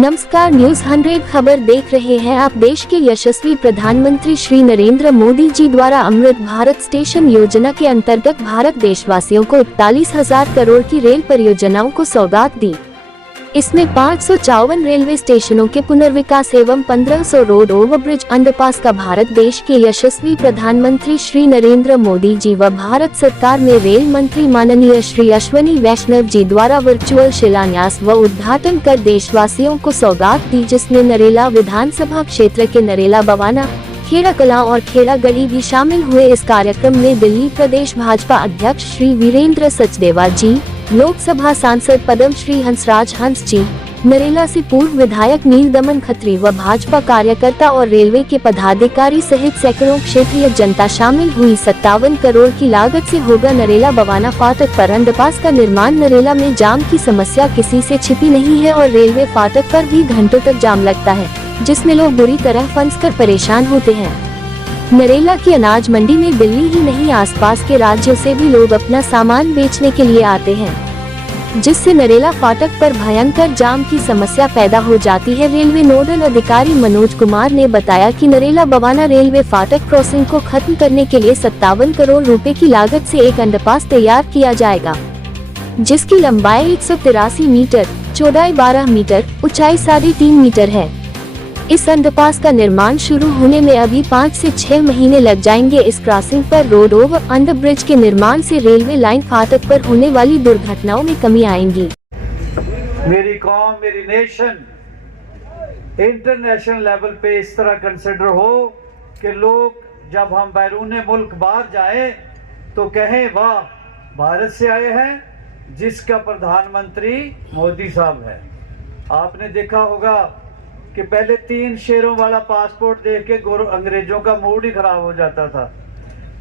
नमस्कार, न्यूज 100 खबर देख रहे हैं आप। देश के यशस्वी प्रधानमंत्री श्री नरेंद्र मोदी जी द्वारा अमृत भारत स्टेशन योजना के अंतर्गत भारत देशवासियों को 41,000 करोड़ की रेल परियोजनाओं को सौगात दी। इसमें 554 रेलवे स्टेशनों के पुनर्विकास एवं 1500 रोड ओवरब्रिज अंडरपास का भारत देश के यशस्वी प्रधानमंत्री श्री नरेंद्र मोदी जी व भारत सरकार में रेल मंत्री माननीय श्री अश्विनी वैष्णव जी द्वारा वर्चुअल शिलान्यास व उद्घाटन कर देशवासियों को सौगात दी, जिसमें नरेला विधानसभा क्षेत्र के नरेला बवाना, खेड़ा कलां और खेड़ा गली भी शामिल हुए। इस कार्यक्रम में दिल्ली प्रदेश भाजपा अध्यक्ष श्री वीरेंद्र सचदेवा जी, लोकसभा सांसद पद्म श्री हंसराज हंस जी, नरेला से पूर्व विधायक नील दमन खत्री व भाजपा कार्यकर्ता और रेलवे के पदाधिकारी सहित सैकड़ों क्षेत्रीय जनता शामिल हुई। 57 करोड़ की लागत से होगा नरेला बवाना फाटक पर अंडरपास का निर्माण। नरेला में जाम की समस्या किसी से छिपी नहीं है और रेलवे फाटक पर भी घंटों तक जाम लगता है, जिसमें लोग बुरी तरह फंसकर परेशान होते हैं। नरेला की अनाज मंडी में दिल्ली ही नहीं, आसपास के राज्यों से भी लोग अपना सामान बेचने के लिए आते हैं, जिससे नरेला फाटक पर भयंकर जाम की समस्या पैदा हो जाती है। रेलवे नोडल अधिकारी मनोज कुमार ने बताया कि नरेला बवाना रेलवे फाटक क्रॉसिंग को खत्म करने के लिए 57 करोड़ रुपए की लागत से एक अंडरपास तैयार किया जाएगा, जिसकी लंबाई 183 मीटर, चौड़ाई 12 मीटर, ऊंचाई 3.5 मीटर है। इस अंडरपास का निर्माण शुरू होने में अभी 5 से 6 महीने लग जाएंगे। इस क्रॉसिंग पर रोड ओवर अंडरब्रिज के निर्माण से रेलवे लाइन फाटक पर होने वाली दुर्घटनाओं में कमी आएगी। मेरी कौम, मेरी नेशन इंटरनेशनल लेवल पे इस तरह कंसिडर हो कि लोग जब हम बैरून मुल्क बाहर जाए तो कहें वाह, भारत से आए हैं जिसका प्रधानमंत्री मोदी साहब है। आपने देखा होगा कि पहले 3 शेरों वाला पासपोर्ट देख के अंग्रेजों का मूड ही खराब हो जाता था।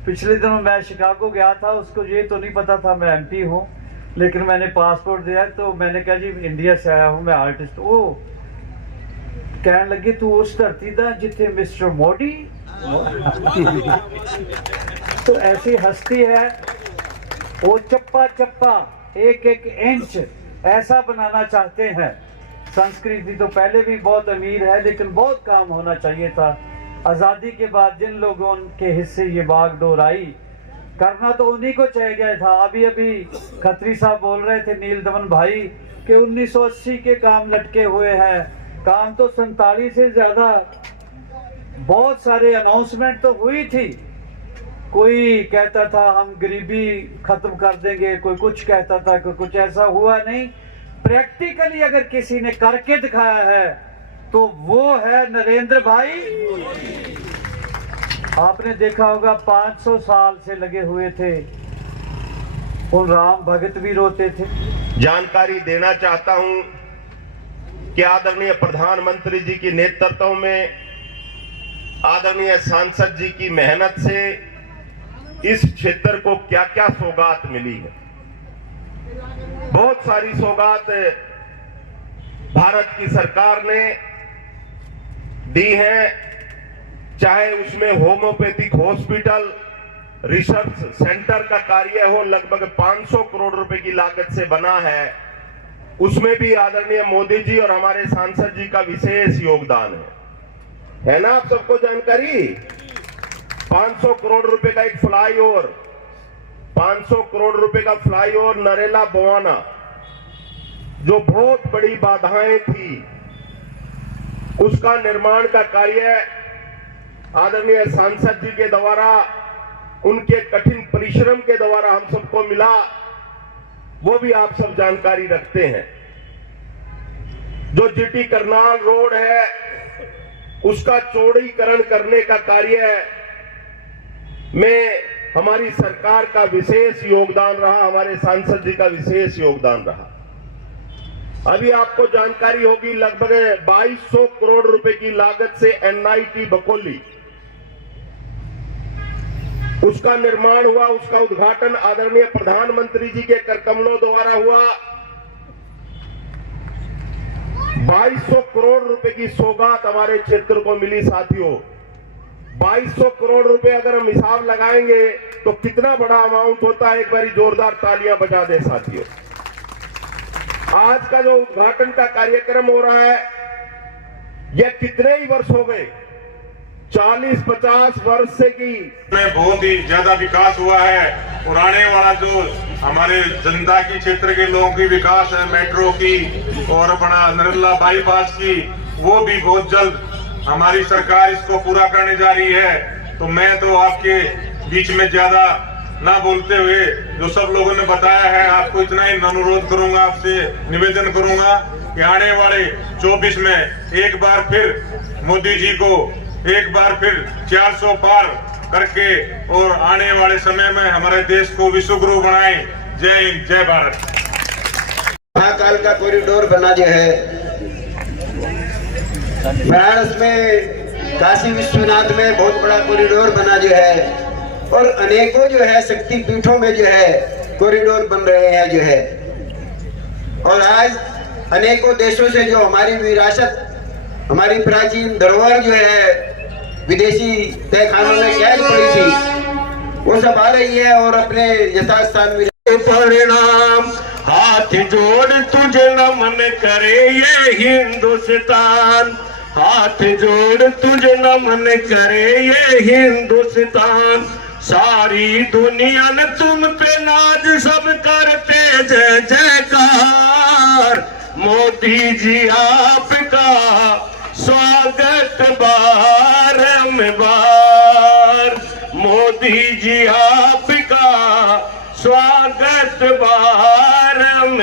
पिछले दिनों मैं शिकागो गया था, उसको ये तो नहीं पता था मैं एमपी हूँ, लेकिन मैंने पासपोर्ट दिया तो मैंने कहा जी इंडिया से आया हूँ, मैं आर्टिस्ट। ओ कहने लगे तू उस धरती दा जिथे मिस्टर मोदी तो ऐसी हस्ती है, वो चप्पा चप्पा एक एक इंच ऐसा बनाना चाहते हैं। संस्कृति तो पहले भी बहुत अमीर है, लेकिन बहुत काम होना चाहिए था। आज़ादी के बाद जिन लोगों के हिस्से ये बागडोर आई, करना तो उन्हीं को चाहिए गया था। अभी अभी खत्री साहब बोल रहे थे, नील दमन भाई, कि 1980 के काम लटके हुए हैं। काम तो 47 से ज्यादा, बहुत सारे अनाउंसमेंट तो हुई थी। कोई कहता था हम गरीबी खत्म कर देंगे, कोई कुछ कहता था, कोई कुछ, ऐसा हुआ नहीं। प्रैक्टिकली अगर किसी ने करके दिखाया है तो वो है नरेंद्र भाई। आपने देखा होगा 500 साल से लगे हुए थे, उन राम भगत भी रोते थे। जानकारी देना चाहता हूं कि आदरणीय प्रधानमंत्री जी की नेतृत्व में, आदरणीय सांसद जी की मेहनत से इस क्षेत्र को क्या क्या सौगात मिली है। बहुत सारी सौगात भारत की सरकार ने दी है, चाहे उसमें होम्योपैथिक हॉस्पिटल, रिसर्च सेंटर का कार्य हो, लगभग 500 करोड़ रुपए की लागत से बना है। उसमें भी आदरणीय मोदी जी और हमारे सांसद जी का विशेष योगदान है ना। आप सबको जानकारी, 500 करोड़ रुपए का एक फ्लाईओवर, 500 करोड़ रुपए का फ्लाईओवर नरेला बवाना, जो बहुत बड़ी बाधाएं थी, उसका निर्माण का कार्य आदरणीय सांसद जी के द्वारा, उनके कठिन परिश्रम के द्वारा हम सबको मिला। वो भी आप सब जानकारी रखते हैं। जो जीटी करनाल रोड है, उसका चौड़ीकरण करने का कार्य में हमारी सरकार का विशेष योगदान रहा, हमारे सांसद जी का विशेष योगदान रहा। अभी आपको जानकारी होगी, लगभग 2200 करोड़ रुपए की लागत से एनआईटी बकोली, उसका निर्माण हुआ, उसका उद्घाटन आदरणीय प्रधानमंत्री जी के करकमलों द्वारा हुआ। 2200 करोड़ रुपए की सौगात हमारे क्षेत्र को मिली। साथियों, 2200 करोड़ रुपए अगर हम हिसाब लगाएंगे तो कितना बड़ा अमाउंट होता है, एक बारी जोरदार तालियां बजा दे साथियों। आज का जो उद्घाटन का कार्यक्रम हो रहा है, यह कितने ही वर्ष हो गए, 40-50 वर्ष से की में बहुत ही ज्यादा विकास हुआ है और आने वाला जो हमारे जनता की क्षेत्र के लोगों की विकास है, मेट्रो की और अपना नरेला बाईपास की, वो भी बहुत जल्द हमारी सरकार इसको पूरा करने जा रही है। तो मैं तो आपके बीच में ज्यादा ना बोलते हुए जो सब लोगों ने बताया है, आपको इतना ही अनुरोध करूंगा, आपसे निवेदन करूंगा कि आने वाले 24 में एक बार फिर मोदी जी को एक बार फिर 400 पार करके और आने वाले समय में हमारे देश को विश्व गुरु बनाएं। जय हिंद, जय भारत। महाकाल का कॉरिडोर बना जो है वाराणसी में, काशी विश्वनाथ में बहुत बड़ा कॉरिडोर बना जो है, और अनेकों जो है शक्ति पीठों में जो है कॉरिडोर बन रहे हैं जो है। और आज अनेकों देशों से जो हमारी विरासत, हमारी प्राचीन धरोहर जो है विदेशी तहखानों में कैद पड़ी थी, वो सब आ रही है और अपने यथास्थान में। परिणाम हाथ जोड़ तुझे नमन करे ये हिंदुस्तान, हाथ जोड़ तुझे नमन करे ये हिंदुस्तान, सारी दुनिया ने तुम पे नाज सब करते जय जयकार, मोदी जी आपका स्वागत बारंबार, मोदी जी आपका स्वागत बारंबार।